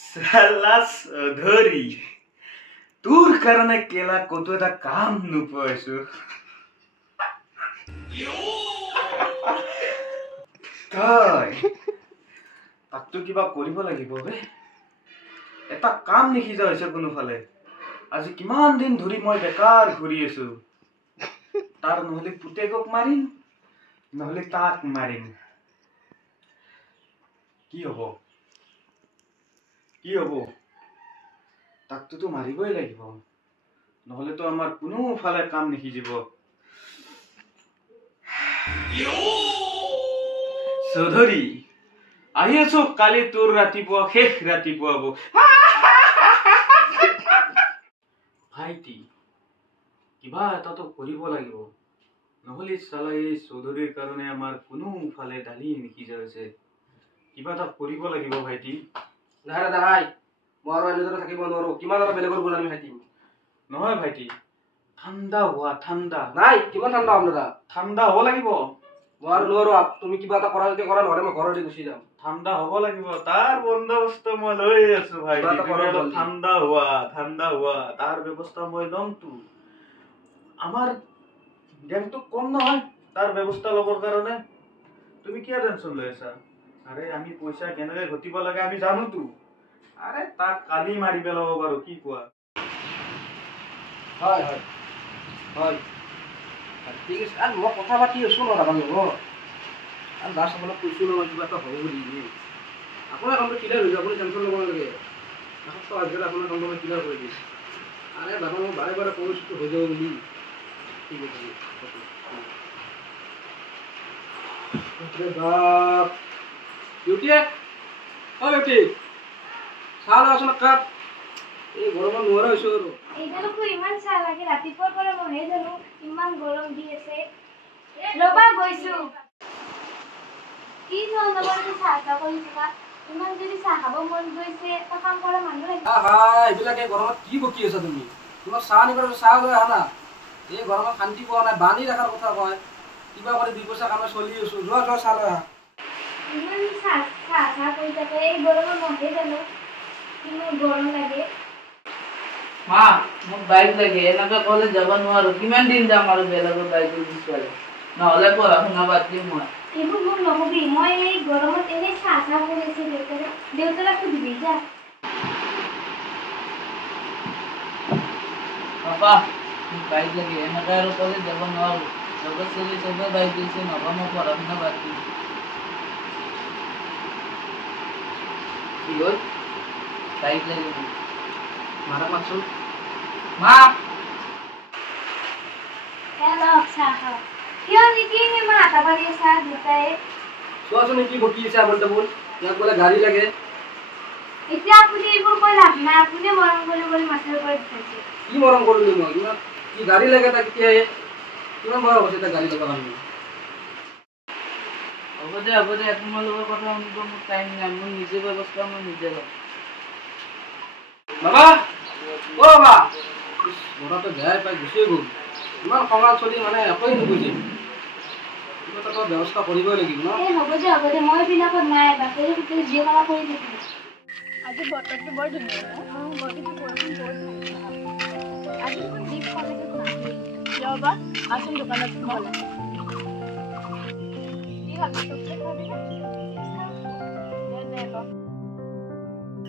Salas dhari. তোৰ কাৰণে কেলা কতো এটা কাম নোপাইছো তই তাকতো কিবা কৰিব লাগিব বে এটা কাম নিখিজা হৈছে কোনোফালে আজি কিমান দিন ধৰি মই বেকাৰ ঘূৰি আছো তাৰ নহলে পুতেকক মাৰিম নহলে তাক মাৰিম কি হব তাকতো মাৰিবই লাগিব নহলে তো আমাৰ কোনোফালে কাম নিখিজিব চৌধুৰী আহি আছো কালি তোৰ ৰাতিপুৱা শেষ ৰাতিপুৱা হব ভাইটি কিবা এটাতো কৰিব লাগিব নহলে চালা এই চৌধুৰীৰ কাৰণে আমাৰ কোনোফালে ডালি নিখিজা হৈছে কিবা এটা কৰিব লাগিব ভাইটি নাই নাই মই আৰু এনেদৰে থাকিব নোৱাৰো কিমান আৰু বেলেগৰ গুণ আমি খাইম নহয় ভাইটি ঠাণ্ডা হোৱা ঠাণ্ডা নাই কিমান ঠাণ্ডা হম দাদা ঠাণ্ডা হ'ব লাগিব মই আৰু নোৱাৰো তুমি কিবা এটা কৰা যদি কৰা নহলে মই ঘৰলৈ গুচি যাম ঠাণ্ডা হ'ব লাগিব তাৰ বন্দোবস্ত মই লৈ আছো ভাইটি ঠাণ্ডা হোৱা তাৰ ব্যৱস্থা মই ল'মতো আমাৰ গেমটো কম নহয় তাৰ ব্যৱস্থা ল'বৰ কাৰণে তুমি কিয় টেনচন লৈ আছা আৰে আমি পইচা কেনেকৈ ঘটিব লাগে আমি জানোতো আৰে তাক কালি মাৰি পেলাব পাৰো কি কোৱা হয় হয় হয় ঠিক আছে আৰু মই কথা পাতি আছো ন দাদা লগত আৰু দাস আপোনাক কৈছো নহয় কিবা এটা হ'ব বুলি আপোনাৰ কামটো ক্লিয়াৰ হৈ যাব আপুনি টেনশ্যন ল'ব নালাগে এসপ্তাহ আগতে আপোনাৰ কামটো মই ক্লিয়াৰ কৰি দিম আৰে দাদা মই বাৰে বাৰে কৈছোঁ হৈ যাব বুলি ঠিক আছে ডিউটি অ' ডিউটি চাহ লগাচোন কাপ এই গৰমত নোৱাৰা হৈছো আৰু এইডালকো ইমান চাহ লাগে ৰাতিপুৱাৰ পৰা মনে জানো ইমান গৰম দি আছে ৰবা গৈছো কি নলবাৰটো চাহ কৰি থকা ইমান যদি চাহ খাব মন গৈছে এটা কাম কৰা মানুহ এইবিলাকে গৰমত কি বকি আছা তুমি তোমাক চাহ নিবাৰ চাহ লৈ আহা না এই গৰমত শান্তি পোৱা নাই বান্ধি ৰখাৰ কথা কয় কিবা কৰি 2 পইচা কামে চলি আছো যোৱা চাহ লৈ আহা ইমান চাহ কৰি থাকে এই গৰমত মনে জানো কিমান গৰম লাগে মা মোক বাইক লাগে এনেকে কলে যাব নোৱাৰো কিমান দিন যাম আৰু বেলেগৰ বাইক বিচাৰে নহলে পঢ়া শুনা বাদ দিম মই এইবোৰ মোক নহবি মই এই গৰমত এনেই চাহ কৰি আছো দেউতাকো দিবি যা পাপা মোক বাইক লাগে এনেকে আৰু কলে যাব নোৱাৰো লগত চলি চবে বাইক দিছে নহবা মই পঢ়া শুনা বাদ দিম কি হ'ল বাইক লাগে মাৰা মাতচোন মা হেল্ল' চাহ খাওঁ কিয় নেকি মা আটা পাৰি চাহ দেউতাই চোৱাচোন কি বকি আছে আবল তাবল ইয়াক বোলে গাড়ী লাগে এতিয়া আপুনি এইবোৰ কৈ লাভ নাই আপুনি মৰম কৰি মাছৰ ওপৰত উঠাইছে কি মৰম কৰিলো মই ইমান কি গাড়ী লাগে তাক এতিয়া কিমান বয়স হৈছে তাক গাড়ী ল'ব কাৰণে হ'ব দে তোমালোকৰ কথা শুনিব মোৰ টাইম নাই মোৰ নিজে ব্যৱস্থা মই নিজে ল'ম বাবা অ বাবা ঘৰতে বেয়াই পাই গুচিয়ে গ'ল ইমান খঙাল চলি মানে একোৱেই নুবুজে কিবা এটা ব্যৱস্থা কৰিবই লাগিব ন হ'ব দে মই বিলাকত নাই বাপেৰে পুতেৰে যি কৰা কৰি থাকিব আজি বতৰটো বৰ ধুনীয়া বতৰটো বৰষুণ বৰ ভাল আজি মই দীপ কলেজত নাহিল কিয় বা আচোন দোকানত সোমালে কি খাবি চবজি খাবি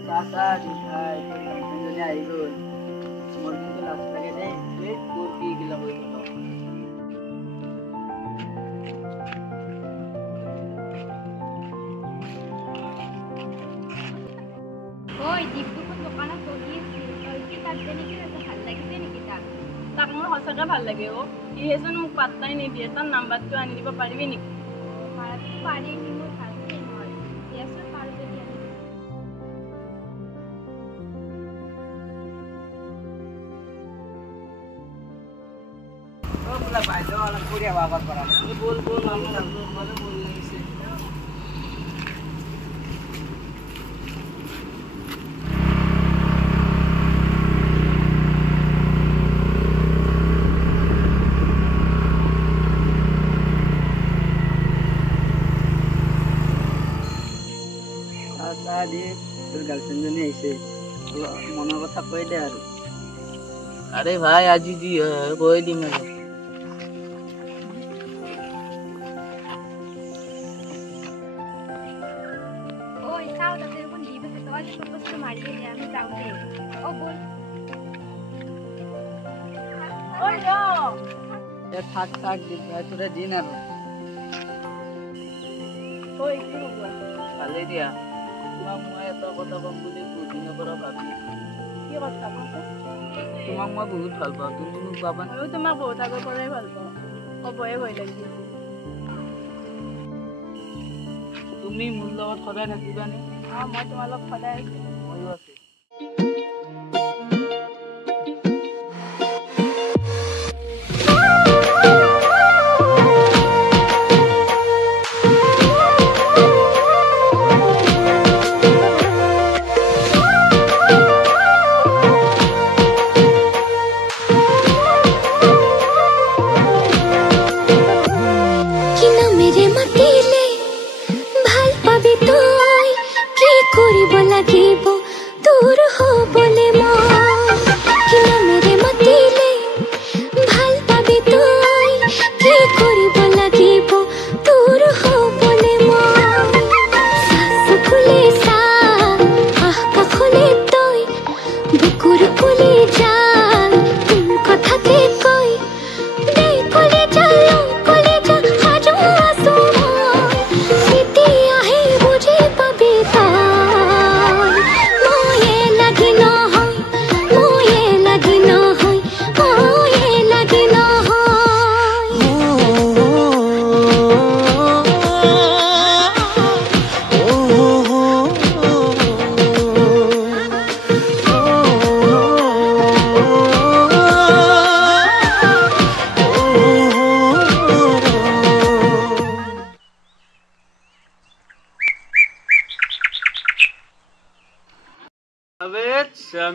চাচা দিশাই দুজনে আহি গ'ল মোৰ কিন্তু লাজ লাগে দেই এই তোৰ কি গিলা কৰি থাক ঐ দীপটো দোকানত বহি আছিল তই কি তাত নেকি ভাল লাগিছে নেকি তাক মোৰ সঁচাকৈ ভাল লাগে সি এজন মোক পাত্তাই নিদিয়ে তাৰ নাম্বাৰটো আনি দিব পাৰিবি নেকি পাৰি মোৰ ভালকৈ নহয় দিয়াচোন পাৰোঁ যদি বাইদেউ অলপ কৰি আগত পৰা বল আমাৰ বল লাগিছে গাৰ্লফ্ৰেণ্ডজনী আহিছে মনৰ কথা কৈ দে আৰু আৰে ভাই আজি জি কই দিম আৰু ওই চাও তাতে কোন দিব আছে তোমার যে প্রপোজ মারিয়ে দে আমি যাও দে ও বল ওই যাও থাক থাক দিন ভাই তোরা দিন আৰু ওই কি হবো ভালে দিয়া তোমাক মই এটা কথা কম বুলি বুজিনৰ পৰা ভাবি কি কথা কৈছে তোমাক মই বহুত ভাল পাওঁ তুমি মোক পাবা ময়ো তোমাক বহুত আগৰ পৰাই ভাল পাওঁ ক'বয়ে ভয় লাগি তুমি মোৰ লগত সদায় থাকিবানে মই তোমাৰ লগত সদায় আছো ময়ো আছো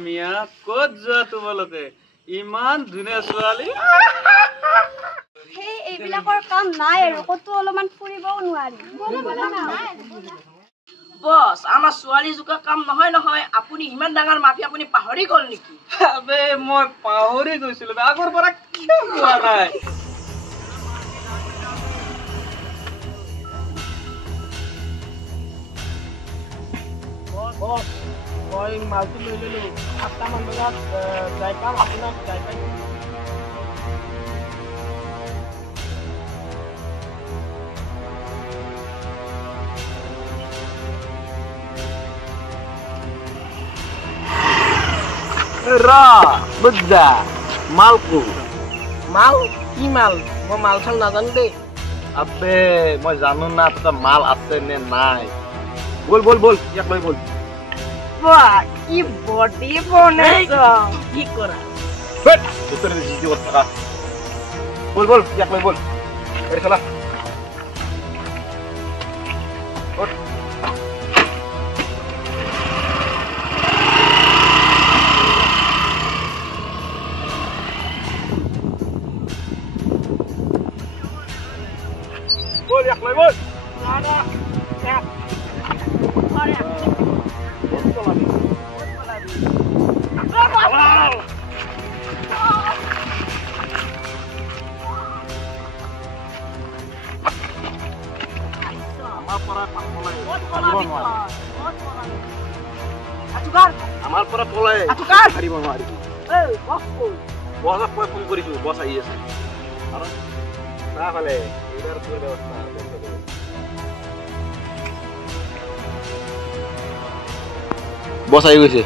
মিয়া ক'ত যোৱা তোমালোকে ইমান ধুনীয়া ছোৱালী সেই এইবিলাকৰ কাম নাই আৰু কতো অলপমান ফুৰিবও নোৱাৰি বস আমাৰ ছোৱালী জুকা কাম নহয় নহয় আপুনি ইমান ডাঙৰ মাফি আপুনি পাহৰি গল নেকি আবে মই পাহৰি গৈছিলো আগৰ পৰা কিয় কোৱা নাই বস মই মালটো লৈ ললো 8টা মান বজাত যাই পাম আপোনাক যাই পাই रा बुद्धा मालको মাল কি মাল মই মাল চাল নাজানো দেই अबे मैं जानू ना तो माल আছে নে নাই बोल बोल बोल ইয়াক লৈ बोल বাহ কি বডি বনাইছ কি কৰা বেট তোৰ জিজি কথা কা बोल बोल ইয়াক লৈ बोल এৰি চলা ওঠ बोल याक লৈ बोल দাদা এক আৰে আমাৰ পৰা পলাই আতুকাৰ হাৰিব নোৱাৰি এই বস কই বছক মই ফোন কৰিছো বছ আহি আছে আৰু না হলে এবাৰ তোৰ ব্যৱস্থা বছ আহি গৈছে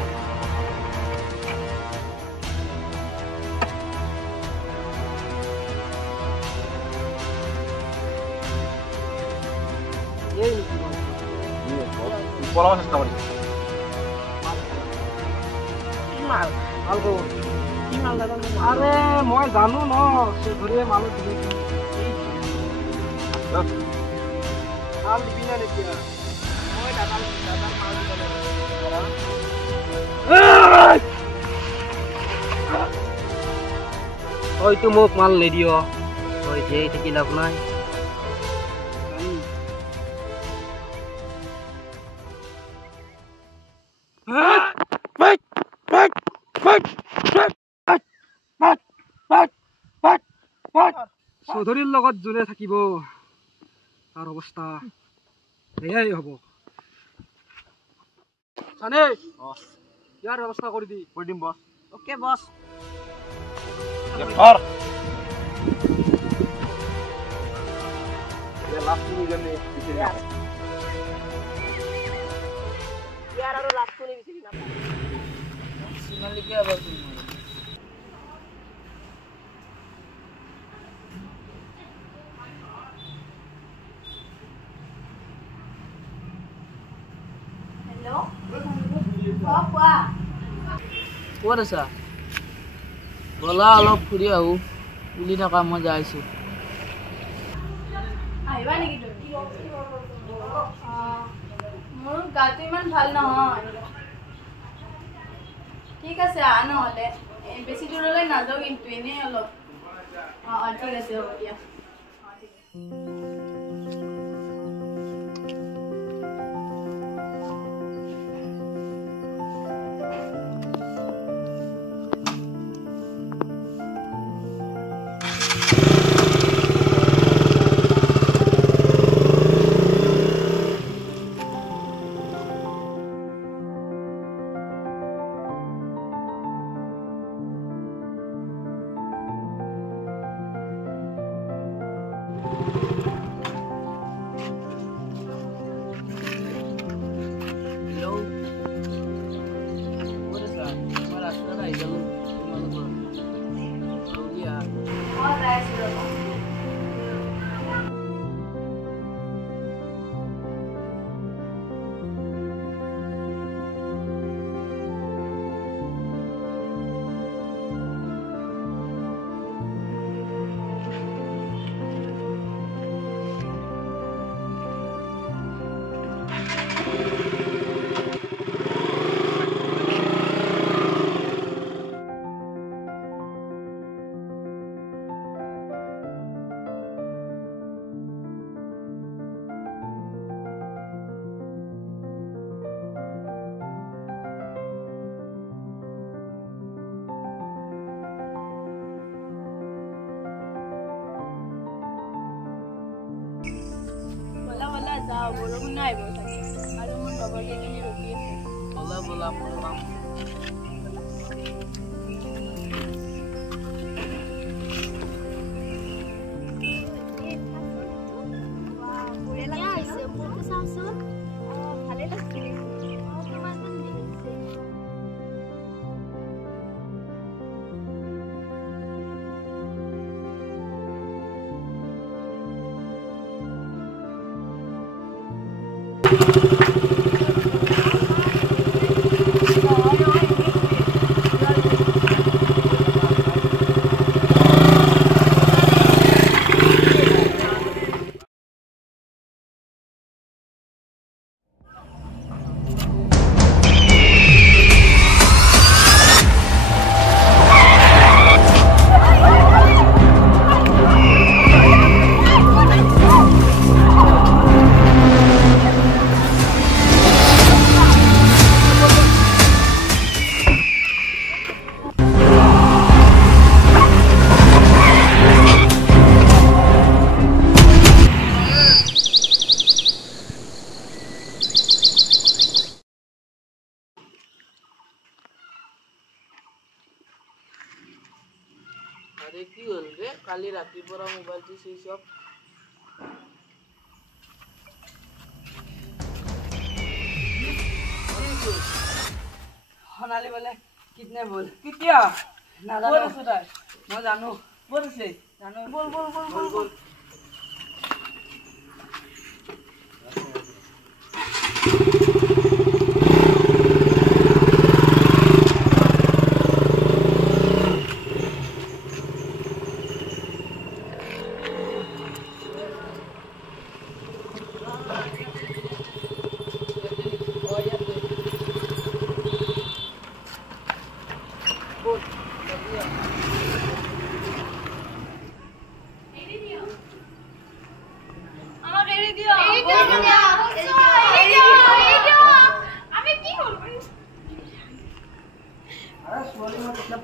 পলাব চেষ্টা কৰিছে আরে মই জানো ন সে ঘুরিয়ে মাল দিবি মাল দিবি না নেকি মই দাদা মাল দিব ওই তো মোক মাল নিদিও ওই যে থাকি লাভ নাই চৌধুৰীৰ লগত যোনে থাকিব তাৰ অৱস্থা এয়াই হ'ব। জানে ইয়াৰ ব্যৱস্থা কৰি দিম বছ। অ'কে বছ। ইয়াৰ আৰু লাভটো নিবিচাৰি নাপায়। সিমানলৈকে আবাৰ তুমি ক'ত আছা? বলা অলপ ফুৰি আহো বুলি থকা মই যাইছো। আহিবা নেকি তুমি? মোৰ গাটো ইমান ভাল নহয়। ঠিক আছে আহ নহ'লে বেছি দূৰলৈ নাযাওঁ কিন্তু এনেই অলপ। ঠিক আছে হ'ব দিয়া। যাওঁ বৰষুণ নাই আহিব চাগে আৰু মোৰ লগৰ কেইজনী ৰখি আছে। বলা বলা মোৰ কাম আরে কি হল রে কালি রাতের পর মোবাইলটি সুইচ অফ সোণালী বোলে কিডনেপ হ'ল কেতিয়া নাজানো ক'ত আছে তাই মই জানো ক'ত আছে জানো বল বল বল বল বল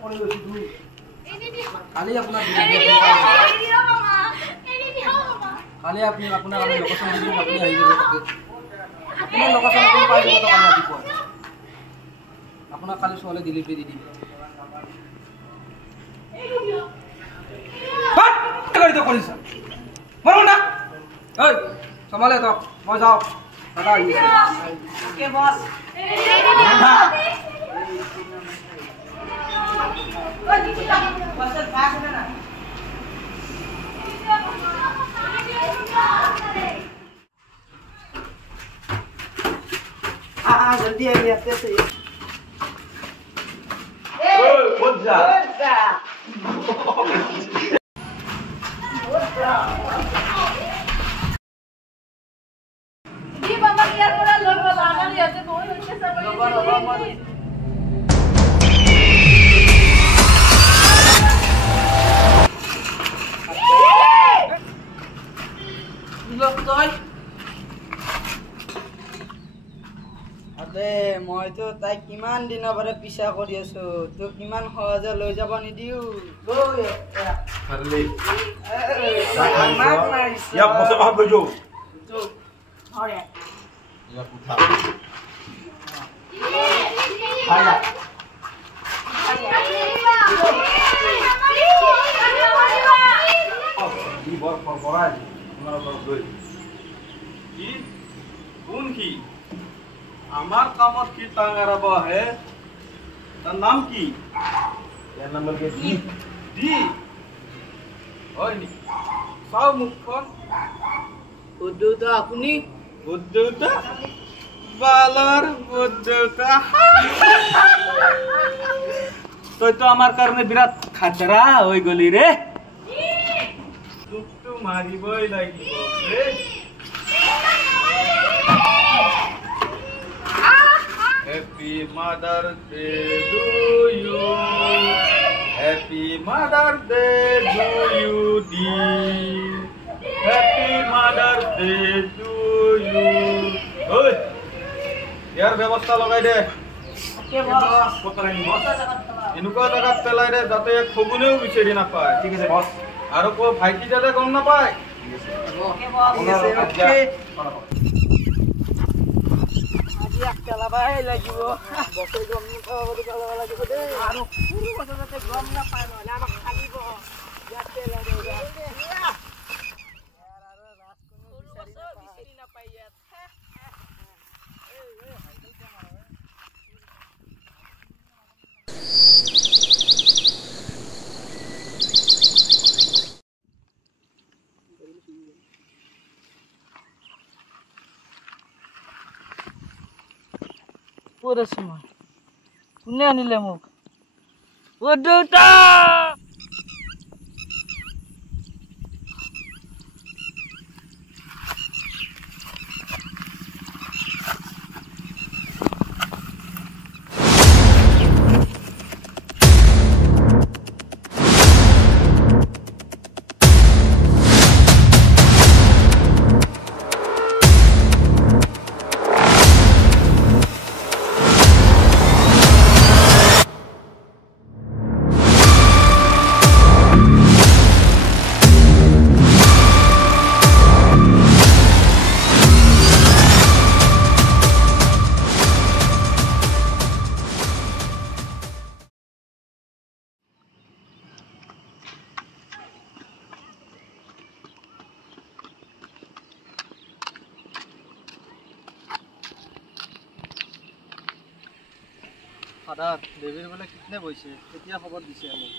কৰি লৈছোঁ কালি আপোনাৰ কালি আপুনি আপোনাৰ আমি লোকেশ্যন দি দিম আপুনি আহি যাব আপোনাৰ লোকেশ্যন আপুনি পাই যাব টকা ৰাতিপুৱা আপোনাক কালি ছোৱালী ডেলিভাৰী দি দিম গাড়ীটো কৰিছা মাৰো না ঐ চম্ভালে তক মই যাওঁ দাদা আহিছে কে বস ওই দিদি বসের ভাগ না না जल्दी आइए आते से ओए खुद जा जी बाबा यार पूरा लोग बताना नहीं आते कोई उसके सब মইতো তাই কিমান দিনৰ পৰা পিছা কৰি আছো তোক কিমান সহজে লৈ যাব নিদিও Harley. Ya, masuk apa jo? Ya, putar. Haya. Di bawah korporat, mana korporat? Ki, pun ki. আমার কামত কি টাঙার হে তার নাম কি এর নাম বলকে ডি ডি হয়নি সাও মুখখন উদ্দুতা আপনি বুদ্ধতা বালার বুদ্ধতা তুই তো আমার কারণে বিরাট খাতরা হয়ে গলি রে তুই তো মারিবই লাগিব রে Happy Mother's Day to you. Happy Mother's Day to you, dear. Happy Mother's Day to you. Oi, यार व्यवस्था लगाई दे. के बस पकड़ाई बस. इनको जगह पेलाई दे जाते एक खगुनेও বিচাৰি নাপায়. ঠিক আছে বস. আৰু কো ভাইটি যাতে গম নাপায়. के बस ओके পেলাবাই লাগিব বছৰ গম নাপাব পেলাব লাগিব দেই আৰু পুৰো বছৰতে গম নাপায় নহলে আমাক খালিব ইয়াত পেলাই দেই ইয়াৰ আৰু ৰাত কোনো বিচাৰি নাপায় ইয়াত পুরো সময় কোনে আনিলে মোক ও দেউতা ফাদার দেবীর বেলা কিতনে বইছে কেতিয়া খবর দিছে আমাক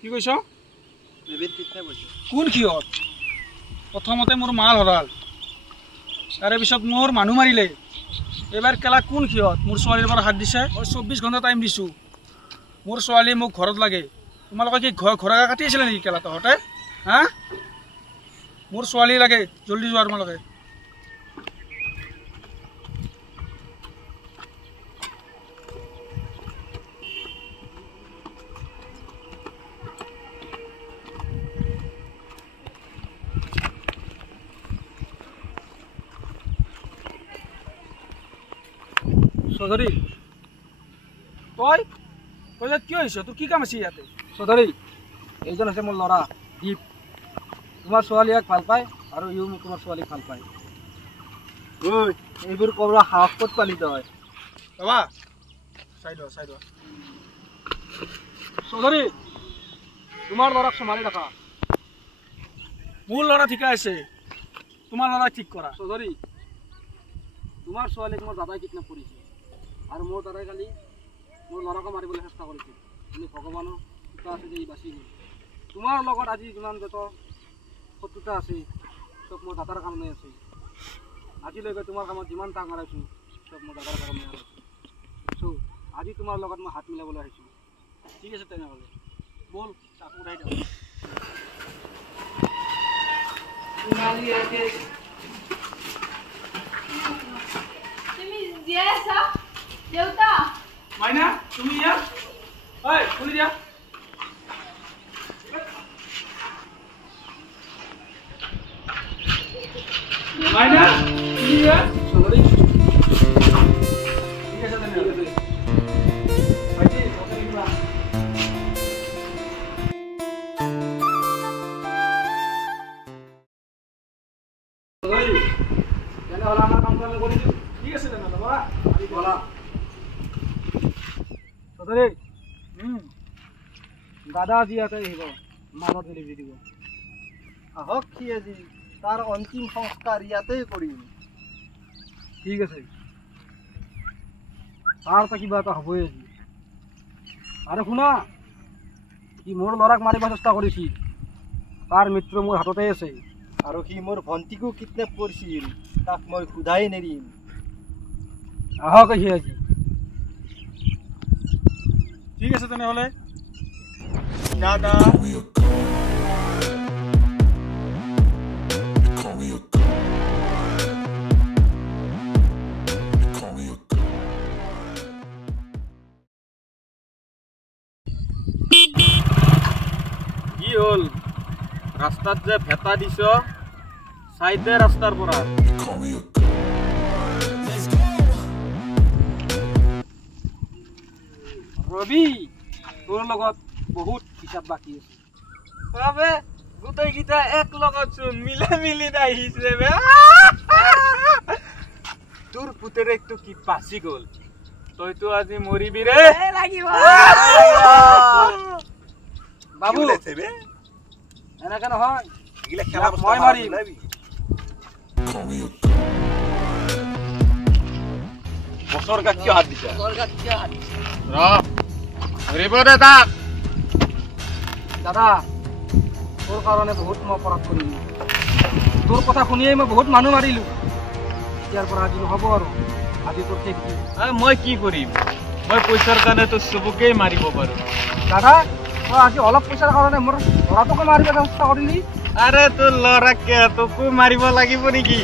কি কৈছ দেবীর কিতনে বইছে কোন কিয়ত প্ৰথমতে মোৰ মাল হৰাল তাৰে পিছত মোৰ মানুহ মাৰিলে এবাৰ কেলা কোন কিয়ত মোৰ ছোৱালীৰ পৰা হাত দিছে মই 24 ঘণ্টা টাইম দিছোঁ মোৰ ছোৱালী মোক ঘৰত লাগে তোমালোকে কি ঘৰ কাটি আছিলে নেকি কেলা তহঁতে হা মোৰ ছোৱালী লাগে জলদি যোৱা তোমালোকে চৌধুৰী তই ইয়াত কিয় আহিছ তোৰ কি কাম আছে ইয়াতে চৌধুৰী এইজন হৈছে মোৰ ল'ৰা দীপ তোমাৰ ছোৱালীক ভাল পায় আৰু ইও তোমাৰ ছোৱালীক ভাল পায় ঐ এইবোৰ কৰোৱা সাহস ক'ত পালি তই বাবা চাই দোৱা চৌধুৰী তোমাৰ ল'ৰাক চম্ভালি ৰাখা মোৰ ল'ৰা ঠিকে আছে তোমাৰ ল'ৰা ঠিক কৰা চৌধুৰী তোমাৰ ছোৱালীক মোৰ দাদাই কিডনেপ কৰিছে আৰু মোৰ দাদাই কালি মোৰ ল'ৰাকো মাৰিবলৈ চেষ্টা কৰিছিল কিন্তু ভগৱানৰ কৃপা আছে যে ই বাচি গ'ল তোমাৰ লগত আজি যিমান যত শত্ৰুতা আছে চব মোৰ দাদাৰ কাৰণে আছে আজিলৈকে তোমাৰ কামত যিমান টাং মাৰাইছোঁ চব মোৰ দাদাৰ কাৰণে চ' আজি তোমাৰ লগত মই হাত মিলাবলৈ আহিছোঁ ঠিক আছে তেনেহ'লে বল চাকু উঠাই দিওঁ তুমি জীয়াই আছা দেউতা মাইনা তুমি ইয়াত ঐ খুলি দিয়া মাইনা তুমি ইয়াত চৌধুৰী ঠিক আছে তেনেহ'লে ভাইটি পইচা দিবা চৌধুৰী তেনেহ'লে আমাৰ কামটো আমি কৰি দিওঁ ঠিক আছে তেনেহ'লে ব'লা বলা চৌধুৰী দাদা আজি ইয়াতে আহিব মানত ডেলিভাৰী দিব আহক সি আজি তাৰ অন্তিম সংস্কাৰ ইয়াতেই কৰিম ঠিক আছে তাৰ তো কিবা এটা হ'বই আজি আৰু শুনা সি মোৰ ল'ৰাক মাৰিব চেষ্টা কৰিছিল তাৰ মৃত্যু মোৰ হাততে আছে আৰু সি মোৰ ভণ্টিকো কিডনেপ কৰিছিল তাক মই সোধাই নেৰিম আহক সি আজি ঠিক আছে তেনেহ'লে দাদা কি হ'ল ৰাস্তাত যে ভেটা দিছ চাইডে ৰাস্তাৰ পৰা ৰবি তোৰ লগত বহুত হিচাপ বাকী আছে বাবে গোটেইকেইটা এক লগত চোন মিলা মিলি আহিছে বে তোৰ পুতেৰেকটো কি পাচি গ'ল তইতো আজি মৰিবি ৰে বাবু এনেকে নহয় মই মাৰিম বছৰ গাত কিয় হাত দিছা ধৰিব দে তাক দাদা তোৰ কাৰণে বহুত মই অপৰাধ কৰিলোঁ তোৰ কথা শুনিয়েই মই বহুত মানুহ মাৰিলোঁ ইয়াৰ পৰা আজি নহ'ব আৰু আজি তোৰ শেষ দিন মই কি কৰিম মই পইচাৰ কাৰণে তো চবকেই মাৰিব পাৰো দাদা তই আজি অলপ পইচাৰ কাৰণে মোৰ ল'ৰাটোকে মাৰিব চেষ্টা কৰিলি আৰে তোৰ ল'ৰাকে তোকো মাৰিব লাগিব নেকি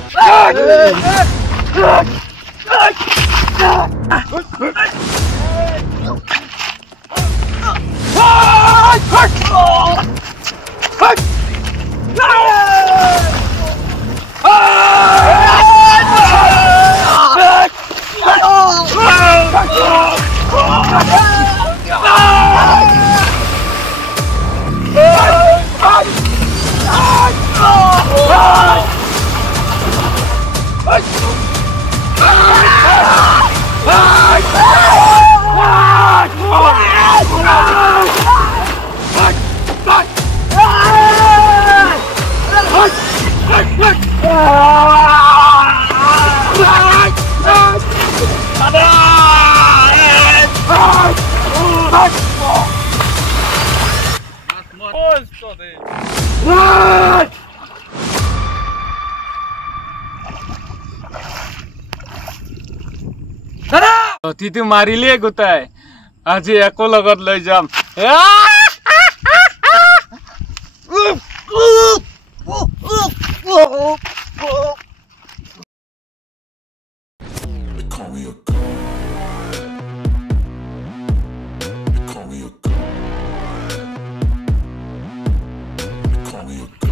তইতো মাৰিলিয়ে গোটাই আজি একো লগত লৈ যাম Call me a